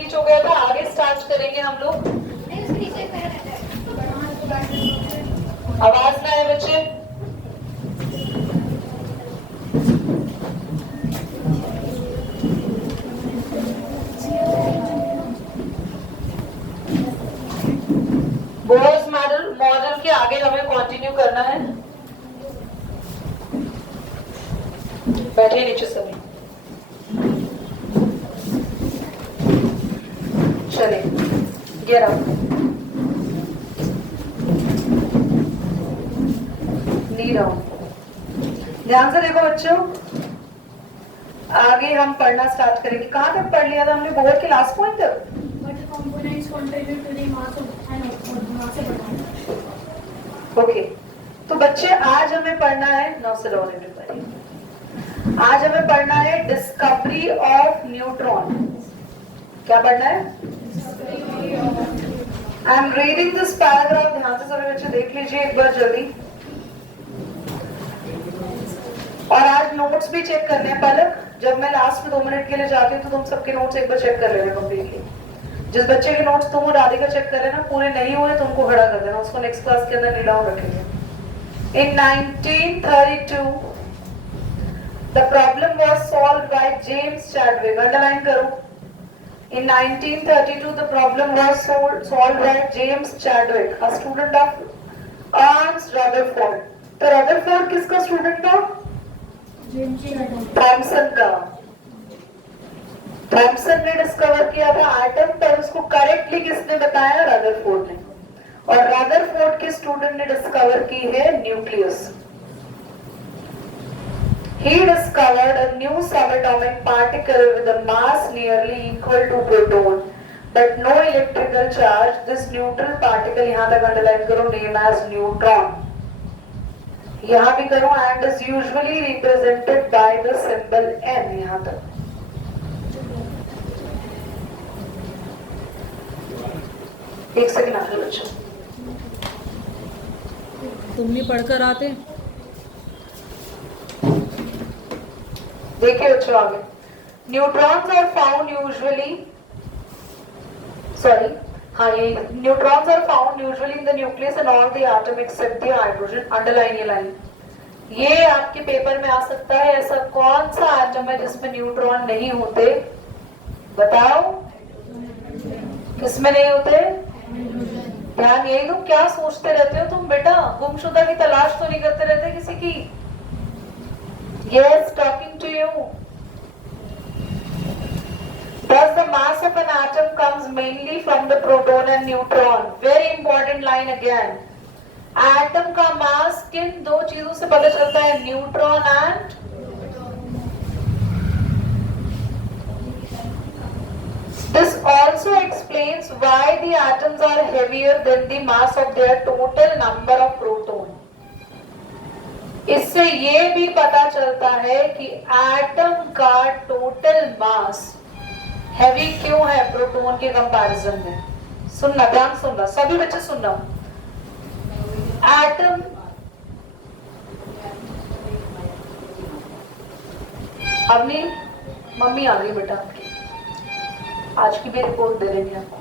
Reach हो गया था, आगे स्टार्ट करेंगे हम लोग। आवाज ना आए बच्चे। बोर्स मॉडल के आगे हमें कंटिन्यू करना है। बैठे नीचे सभी, चले गेट अप, नी डाउन। ध्यान से देखो बच्चों, आगे हम पढ़ना स्टार्ट करेंगे। कहाँ तक पढ़ लिया था हमने बोर्ड के लास्ट पॉइंट तक? ओके, तो बच्चे आज हमें पढ़ना है, नाउ सिट डाउन एवरीबॉडी। आज हमें पढ़ना है डिस्कवरी ऑफ न्यूट्रॉन। क्या पढ़ना है? I am reading this paragraph, ध्यान से सभी बच्चे देख लीजिए एक बार जल्दी। और आज नोट्स भी चेक करने हैं। पलक, जब मैं लास्ट में 2 मिनट के लिए जाती हूँ तो तुम सबके नोट्स एक बार चेक कर लेना कंप्लीटली। जिस बच्चे के नोट्स तुम और राधिका चेक कर लेना, पूरे नहीं हुए तो उनको खड़ा कर देना, उसको नेक्स्ट क्लास के अंदर नी डाउन रखेंगे। In 1932, the problem was solved by James Chadwick. Underline करो। In 1932, the problem was solved by James Chadwick, a student of Ernst Rutherford. तो Rutherford किसका स्टूडेंट था? थॉमसन का। थॉमसन ने डिस्कवर किया था एटम, पर उसको करेक्टली किसने बताया? रदरफोर्ड ने। और रदरफोर्ड के स्टूडेंट ने डिस्कवर की है nucleus. He discovered a new subatomic particle with a mass nearly equal to proton, but no electrical charge. This neutral particle, यहाँ तक अंडरलाइन करो, name as neutron. यहाँ भी करो, and is usually represented by the symbol n. यहाँ तक एक second आगे बच्चों, तुम नहीं पढ़कर आते? देखिए बच्चों आगे। Neutrons are found usually, sorry हाँ ये neutrons are found usually in the nucleus and all the atom except the hydrogen. Underline ये लाइन, ये आपके पेपर में आ सकता है। ऐसा कौन सा एटम है जिसमें न्यूट्रॉन नहीं होते? बताओ, किसमें नहीं होते? ध्यान, यही तुम क्या सोचते रहते हो तुम बेटा? गुमशुदा की तलाश तो नहीं करते रहते किसी की? Yes, talking to you. Thus the mass of an atom comes mainly from the proton and neutron. Very important line again. Atom का mass किन 2 चीजों से पता चलता है? Neutron and this also explains why the atoms are heavier than the mass of their total number of proton. इससे ये भी पता चलता है कि एटम का टोटल मास हैवी क्यों है प्रोटॉन के कंपैरिजन में। सुनना, ध्यान सुनना सभी बच्चे, सुनना। एटम अपनी मम्मी आ गई बेटा आपकी, आज की भी रिपोर्ट दे देंगे आपको।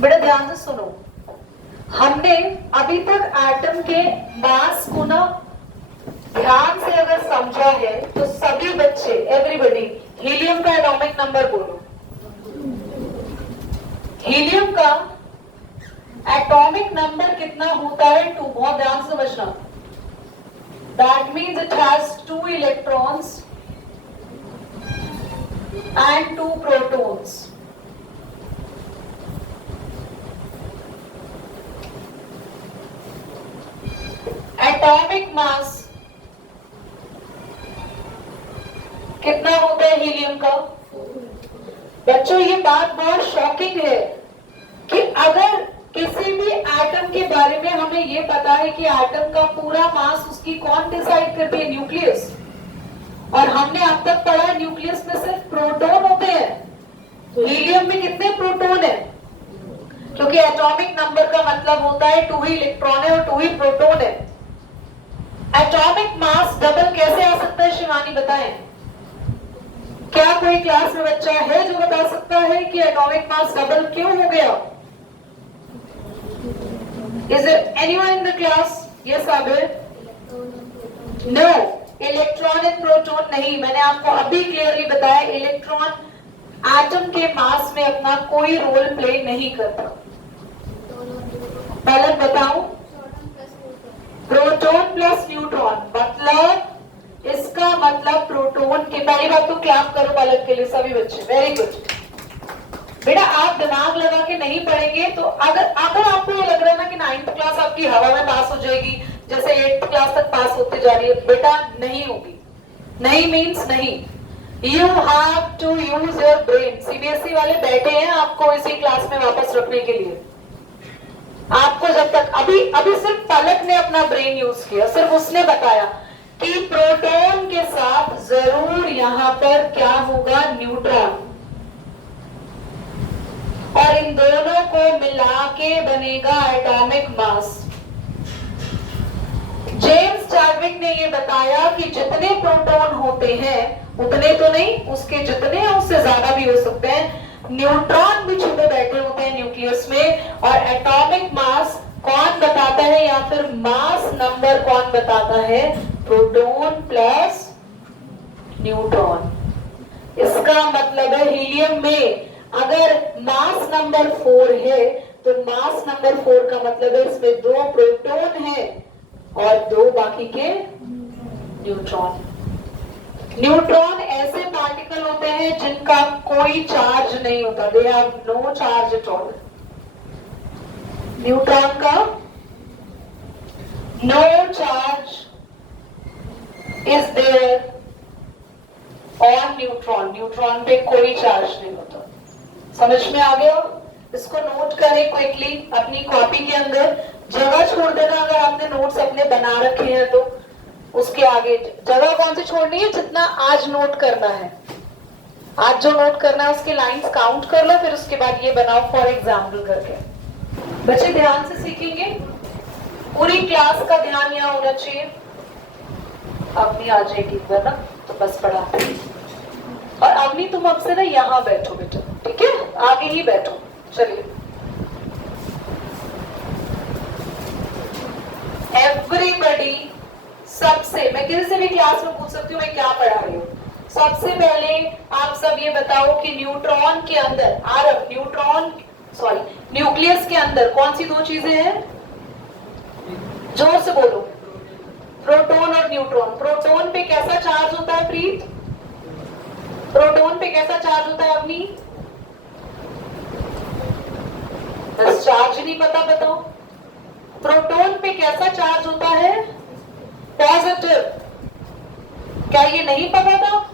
बेटा ध्यान से सुनो, हमने अभी तक एटम के मास को ना ध्यान से अगर समझा है तो सभी बच्चे, एवरीबॉडी, हीलियम का एटॉमिक नंबर बोलो। हीलियम का एटॉमिक नंबर कितना होता है? 2। बहुत ध्यान से समझना। That means it has 2 electrons and 2 protons. Atomic mass कितना होता है हीलियम का? बच्चों ये बात बहुत शॉकिंग है कि अगर किसी भी एटम के बारे में हमें ये पता है कि एटम का पूरा मास उसकी कौन डिसाइड करती है? न्यूक्लियस। और हमने अब तक पढ़ा न्यूक्लियस में सिर्फ प्रोटॉन होते हैं, तो हीलियम में कितने प्रोटॉन है? क्योंकि एटॉमिक नंबर का मतलब होता है 2 ही इलेक्ट्रॉन है और 2 ही प्रोटॉन है। एटॉमिक मास डबल कैसे आ सकता है शिवानी बताएं? क्या कोई क्लास में बच्चा है जो बता सकता है कि एटॉमिक मास डबल क्यों हो गया? Is it anyone in the class? Yes Abir? No, electron and proton नहीं। मैंने आपको अभी क्लियरली बताया इलेक्ट्रॉन एटम के मास में अपना कोई रोल प्ले नहीं करता। पहले बताऊं, प्रोटॉन प्लस न्यूट्रॉन मतलब, इसका मतलब प्रोटॉन के, पहली बात तो क्लैप करो पलक के लिए सभी बच्चे, वेरी गुड। बेटा आप दिमाग लगा के नहीं पढ़ेंगे तो अगर आपको ये लग रहा है ना कि 9th क्लास आपकी हवा में पास हो जाएगी, जैसे 8th क्लास तक पास होती जा रही है, बेटा नहीं होगी। नहीं मीन्स नहीं, you have to use your brain. CBSE वाले बैठे हैं आपको इसी क्लास में वापस रखने के लिए। आपको जब तक अभी सिर्फ पलक ने अपना ब्रेन यूज किया, सिर्फ उसने बताया कि प्रोटॉन के साथ जरूर यहां पर क्या होगा, न्यूट्रॉन, और इन दोनों को मिला के बनेगा एटॉमिक मास। जेम्स चैडविक ने ये बताया कि जितने प्रोटॉन होते हैं उतने तो नहीं, उसके जितने हैं उससे ज्यादा भी हो सकते हैं। न्यूट्रॉन भी छुपे बैठे होते हैं न्यूक्लियस में, और एटॉमिक मास कौन बताता है या फिर मास नंबर कौन बताता है, प्रोटॉन प्लस न्यूट्रॉन। इसका मतलब है हीलियम में अगर मास नंबर 4 है तो मास नंबर 4 का मतलब है इसमें 2 प्रोटॉन है और 2 बाकी के न्यूट्रॉन। न्यूट्रॉन ऐसे पार्टिकल होते हैं जिनका कोई चार्ज नहीं होता, they have no charge at all. Neutron का no charge is there on neutron, neutron पे कोई चार्ज नहीं होता। समझ में आ गया? इसको नोट करें क्विकली अपनी कॉपी के अंदर, जगह छोड़ देना अगर आपने नोट्स अपने बना रखे हैं तो। उसके आगे जगह कौन सी छोड़नी है, जितना आज नोट करना है, आज जो नोट करना है उसके लाइंस काउंट कर लो, फिर उसके बाद ये बनाओ फॉर एग्जाम्पल करके। बच्चे ध्यान से सीखेंगे, पूरी क्लास का ध्यान यहाँ होना चाहिए। अवनी आ जाएगी इधर ना तो बस पढ़ा, और अवनी तुम अब से ना यहाँ बैठो बेटा, ठीक है, आगे ही बैठो। चलिए, एवरीबडी, सबसे, मैं किसी से भी क्लास में पूछ सकती हूँ मैं क्या पढ़ा रही हूँ। सबसे पहले आप सब ये बताओ कि न्यूट्रॉन के अंदर, न्यूक्लियस के अंदर कौन सी 2 चीजें हैं? जोर से बोलो, प्रोटॉन और न्यूट्रॉन। प्रोटॉन पे कैसा चार्ज होता है प्रीत? प्रोटॉन पे कैसा चार्ज होता है अपनी? बस चार्ज नहीं पता, बताओ प्रोटॉन पे कैसा चार्ज होता है? पॉजिटिव। क्या ये नहीं पता था?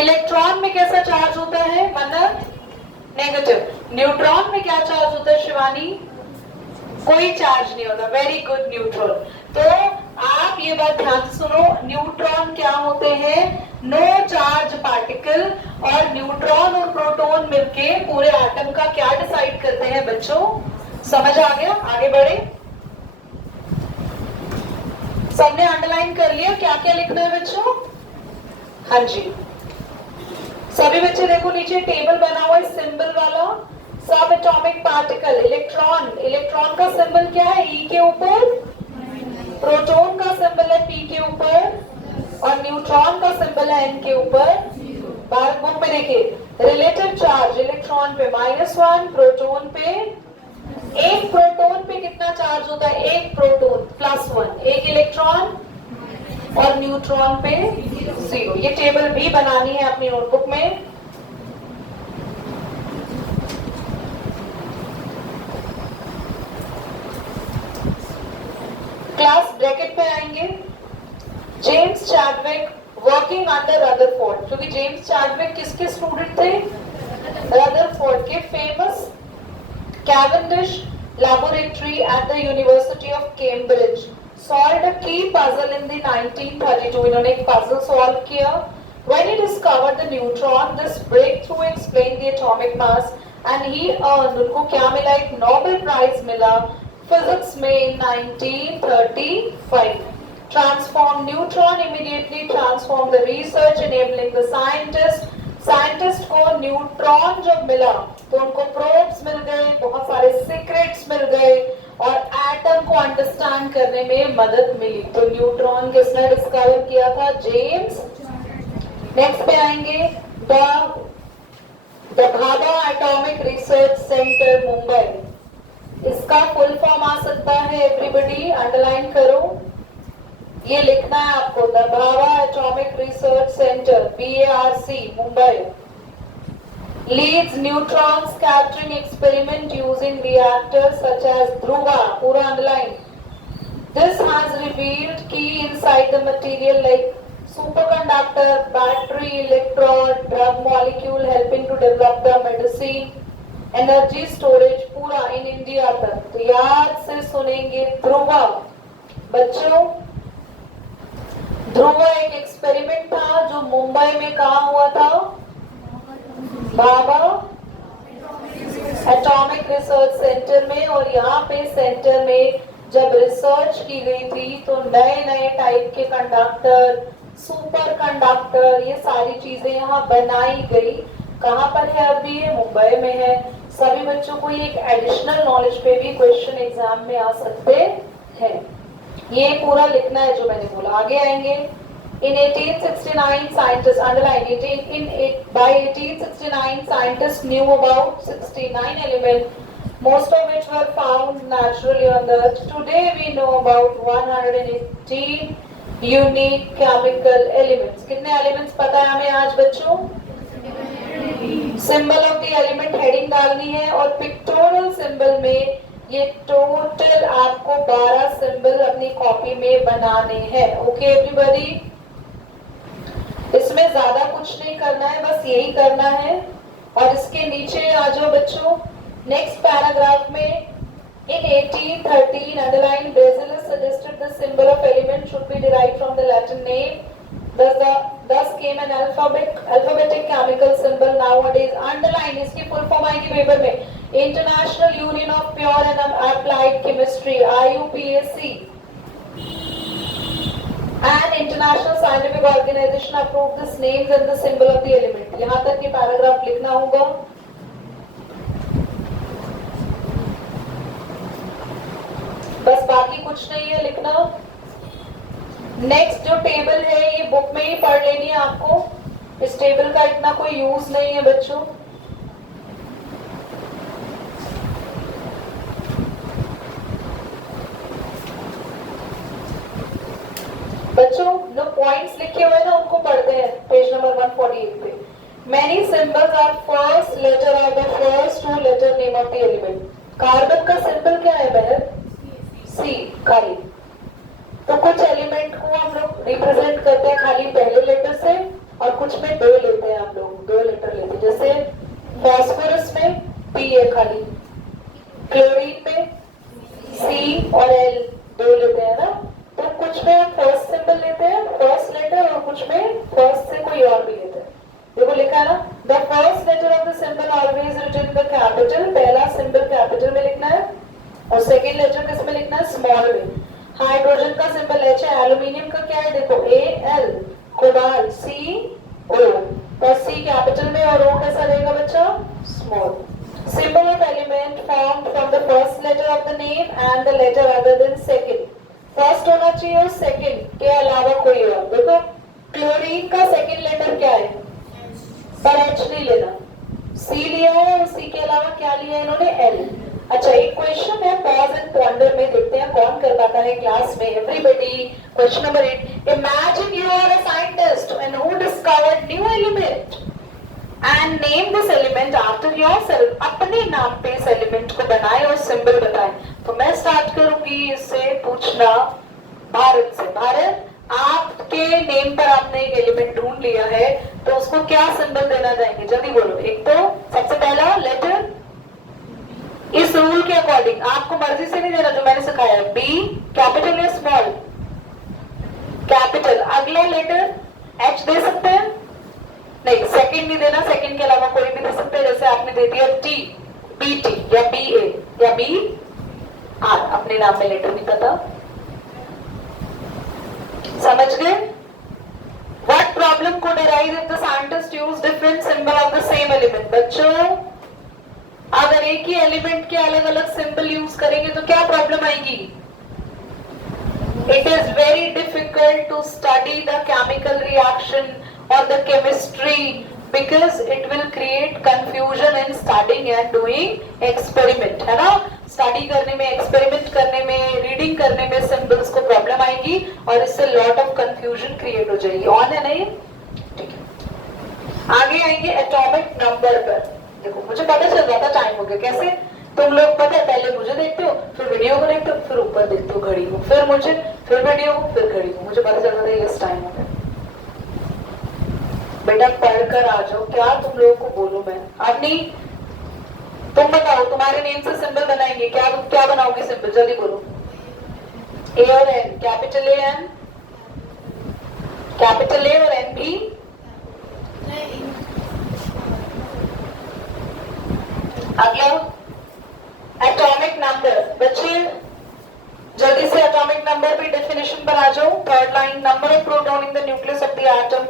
इलेक्ट्रॉन में कैसा चार्ज होता है मनन? नेगेटिव। न्यूट्रॉन में क्या चार्ज होता है शिवानी? कोई चार्ज नहीं होता। Very good, neutron. तो आप ये बात ध्यान से सुनो, न्यूट्रॉन क्या होते हैं? No charge particle. और न्यूट्रॉन और प्रोटॉन मिलके पूरे एटम का क्या डिसाइड करते हैं बच्चों? समझ आ गया? आगे बढ़े। सबने अंडरलाइन कर लिया क्या क्या लिखना है बच्चों? हाँ जी, सभी बच्चे देखो नीचे टेबल बना हुआ है सिंबल वाला, सब एटॉमिक पार्टिकल। इलेक्ट्रॉन, इलेक्ट्रॉन का सिंबल क्या है? ई के ऊपर। प्रोटॉन का सिंबल है पी के ऊपर, और न्यूट्रॉन का सिंबल है एन के ऊपर। भारत बुक में देखिए, रिलेटिव चार्ज इलेक्ट्रॉन पे -1, प्रोटॉन पे, एक प्रोटॉन पे कितना चार्ज होता है? एक प्रोटॉन +1, एक इलेक्ट्रॉन, और न्यूट्रॉन पे 0। ये टेबल भी बनानी है अपनी नोटबुक में। क्लास ब्रैकेट पे आएंगे। James Chadwick working under Rutherford, क्योंकि जेम्स चैडविक किसके स्टूडेंट थे? रदरफोर्ड के famous Cavendish laboratory at the University of Cambridge solved a key puzzle in the 1932. इन्होंने एक puzzle solve किया। When he discovered the neutron, this breakthrough explained the atomic mass, and he earned, उनको क्या मिला? एक Nobel Prize मिला physics में 1935। Transform neutron, immediately transform the research, enabling the scientist. Scientist को न्यूट्रॉन जब मिला तो उनको प्रोब्स मिल गए, बहुत सारे सीक्रेट्स मिल गए और एटम को अंडरस्टैंड करने में मदद मिली। तो न्यूट्रॉन किसने डिस्कवर किया था? जेम्स। नेक्स्ट पे आएंगे the Bhabha atomic research centre Mumbai. इसका फुल फॉर्म आ सकता है, एवरीबॉडी अंडरलाइन करो, ये लिखना है आपको, the Bhabha atomic research centre BARC Mumbai leads neutron scattering experiment using reactors such as Dhruva, पूरा underline. This has revealed key inside the material like superconductor, battery, electrode, drug molecule helping to develop the medicine, energy storage, पूरा in India तक। तो याद से सुनेंगे ध्रुवा बच्चों। ध्रुवा एक experiment था जो मुंबई में कहा हुआ था, भाभा एटॉमिक रिसर्च सेंटर में। और यहाँ पे सेंटर में जब रिसर्च की गई थी तो नए नए टाइप के कंडक्टर, सुपर कंडक्टर, ये सारी चीजें यहाँ बनाई गई। कहाँ पर है अभी? ये मुंबई में है। सभी बच्चों को ये एक एडिशनल नॉलेज पे भी क्वेश्चन एग्जाम में आ सकते हैं। ये पूरा लिखना है जो मैंने बोला। आगे आएंगे। In 1869 scientists underline by 1869 scientists knew about 69 elements, most of which were found naturally on the earth. Today we know about 118 unique chemical elements. कितने elements पता है हमें आज बच्चों? Symbol of the element heading डालनी है और पिक्टोरियल सिंबल में ये टोटल आपको 12 सिंबल अपनी कॉपी में बनाने हैं। ओके एवरीबॉडी, इसमें ज्यादा कुछ नहीं करना है, बस यही करना है। और इसके नीचे आ जाओ बच्चों, नेक्स्ट पैराग्राफ में। In 1813 underline Berzelius suggested the symbol of element should be derived from the Latin name. Thus came an alphabetic chemical symbol nowadays. Underline, इसकी फुल फॉर्म आएगी पेपर में, International Union of Pure and Applied Chemistry IUPAC. An international scientific organization approved this names and the symbol of the element. यहाँ तक ये paragraph लिखना होगा। बस बाकी कुछ नहीं है लिखना। नेक्स्ट जो टेबल है ये बुक में ही पढ़ लेनी है आपको, इस टेबल का इतना कोई यूज नहीं है बच्चों। बच्चों जो पॉइंट्स लिखे हुए हैं ना उनको पढ़ते हैं, पेज नंबर 148 पे। Many symbols are first letter of the first two letter name of the element. Carbon का सिंबल क्या है बहन? C, खाली। तो कुछ एलिमेंट को हम लोग रिप्रेजेंट करते हैं खाली पहले लेटर से और कुछ में दो लेते हैं, हम लोग दो लेटर लेते हैं। जैसे फास्फोरस में P है खाली, क्लोरीन में C और L दो लेते हैं ना। तो कुछ में हम फर्स्ट सिंबल लेते हैं, फर्स्ट लेटर, और कुछ में फर्स्ट से कोई और भी लेते हैं। देखो लिखा है ना, the first letter of the symbol always written the capital. पहला सिंबल कैपिटल में लिखना है और सेकेंड लेटर किस में लिखना है? स्मॉल में। हाइड्रोजन का सिंबल H है, एल्यूमिनियम का क्या है देखो Al, कोबाल CO, और C कैपिटल में और O कैसा रहेगा बच्चा? Small. Symbol of element formed from the first letter of the name and the letter other than second. First होना चाहिए और सेकंड के अलावा कोई और। देखो क्लोरीन का सेकंड लेटर क्या है, पर H नहीं लेना, C लिया है और C के अलावा क्या लिया है इन्होंने? L। अच्छा एक क्वेश्चन है, पॉज एंड पॉन्डर में, देखते हैं कौन कर पाता है क्लास में। Everybody, question number 8, imagine you are a scientist and who discovered new element and name this element after yourself. अपने नाम पे इस एलिमेंट को बनाए और सिंबल बताए। तो मैं स्टार्ट करूंगी इससे पूछना भारत से। भारत, आपके नेम पर आपने एक एलिमेंट ढूंढ लिया है तो उसको क्या सिंबल देना चाहेंगे? जल्दी बोलो। एक तो सबसे पहला लेटर, इस रूल के अकॉर्डिंग आपको मर्जी से नहीं देना जो मैंने सिखाया है। बी कैपिटल या स्मॉल? कैपिटल। अगला लेटर H दे सकते हैं? नहीं, सेकंड नहीं देना, सेकंड के अलावा कोई भी दे सकते हैं। जैसे आपने दे दिया T, BT या BA या BR, अपने नाम में लेटर नहीं पता। समझ गए? What problem could arise if the scientist used different symbol of the same element? बच्चों, अगर एक ही एलिमेंट के अलग अलग सिंबल यूज करेंगे तो क्या प्रॉब्लम आएगी? It is very difficult to study the chemical reaction or the chemistry because it will create confusion in studying and doing experiment, है ना? स्टडी करने में, एक्सपेरिमेंट करने में, रीडिंग करने में सिंबल्स को प्रॉब्लम आएगी और इससे लॉट ऑफ कंफ्यूजन क्रिएट हो जाएगी। ऑन है नहीं? ठीक है, आगे आएंगे एटॉमिक नंबर पर। देखो मुझे पता चल रहा था टाइम हो गया। कैसे? तुम लोग पता है पहले मुझे देखते हो, फिर वीडियो को देखते हो, फिर ऊपर देखते हो घड़ी को, फिर मुझे, फिर वीडियो को, फिर घड़ी को। मुझे पता चल रहा था यस टाइम हो गया। बेटा पढ़कर आ जाओ, क्या तुम लोगों को बोलूं मैं? अपनी तुम बताओ, तुम्हारे नेम से सिंबल बनाएंगे, क्या क्या बनाओगे सिंबल? जल्दी बोलो। ए और N, capital A N, capital A और एन भी अगला एटॉमिक नंबर। बच्चे जल्दी से एटॉमिक नंबर पे डेफिनेशन पर आ जाओ। Third line, number of proton in the nucleus of the atom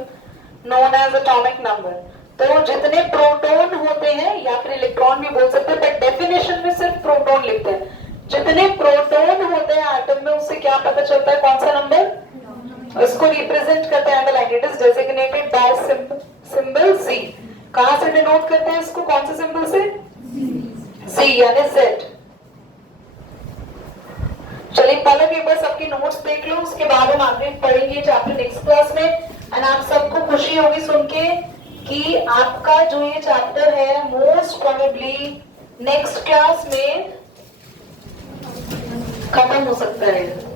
known as atomic number. तो जितने प्रोटॉन होते हैं या फिर इलेक्ट्रॉन भी बोल सकते हैं, बट डेफिनेशन में सिर्फ प्रोटॉन लिखते हैं। जितने प्रोटॉन होते हैं एटम में उससे क्या पता चलता है? कौन सा नंबर? इसको रिप्रेजेंट करते हैं underline. It is designated by symbol Z। कहां से डिनोट करते हैं इसको? कौन से सिंबल से? Z यानी Z। चलिए पलक एक बार सबके नोट्स देख लो, उसके बाद हम आगे पढ़ेंगे चैप्टर नेक्स्ट क्लास में। एंड आप सबको खुशी होगी सुन के कि आपका जो ये चैप्टर है मोस्ट प्रोबेबली नेक्स्ट क्लास में खत्म हो सकता है।